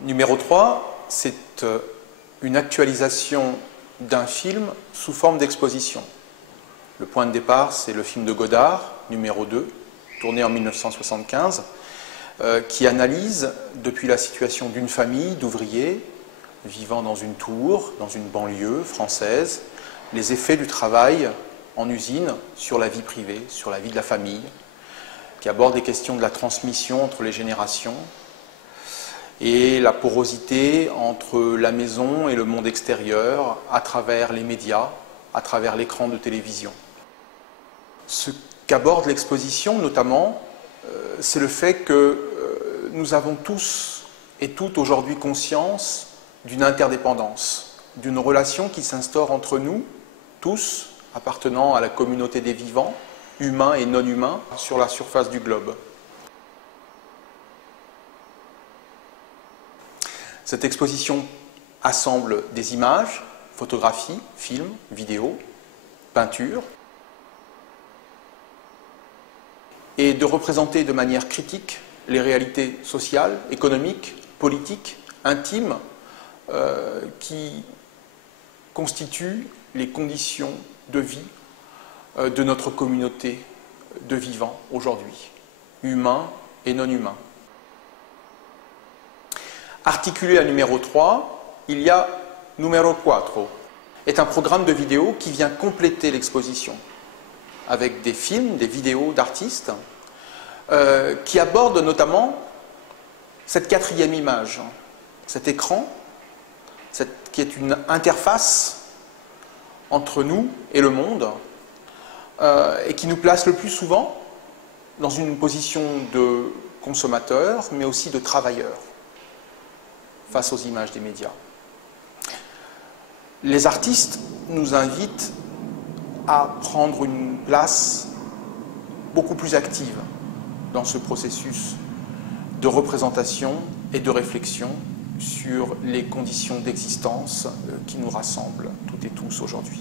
Numéro 3, c'est une actualisation d'un film sous forme d'exposition. Le point de départ, c'est le film de Godard, numéro 2, tourné en 1975, qui analyse, depuis la situation d'une famille d'ouvriers vivant dans une tour, dans une banlieue française, les effets du travail en usine sur la vie privée, sur la vie de la famille, qui aborde les questions de la transmission entre les générations et la porosité entre la maison et le monde extérieur à travers les médias, à travers l'écran de télévision. Ce qu'aborde l'exposition, notamment, c'est le fait que nous avons tous et toutes aujourd'hui conscience d'une interdépendance, d'une relation qui s'instaure entre nous, tous, appartenant à la communauté des vivants, humains et non humains, sur la surface du globe. Cette exposition assemble des images, photographies, films, vidéos, peintures, et de représenter de manière critique les réalités sociales, économiques, politiques, intimes, qui constituent les conditions de vie de notre communauté de vivants aujourd'hui, humains et non humains. Articulé à numéro 3, il y a numéro 4, est un programme de vidéos qui vient compléter l'exposition, avec des films, des vidéos d'artistes, qui abordent notamment cette quatrième image, cet écran, qui est une interface entre nous et le monde, et qui nous place le plus souvent dans une position de consommateur, mais aussi de travailleur, face aux images des médias. Les artistes nous invitent à prendre une place beaucoup plus active dans ce processus de représentation et de réflexion sur les conditions d'existence qui nous rassemblent toutes et tous aujourd'hui.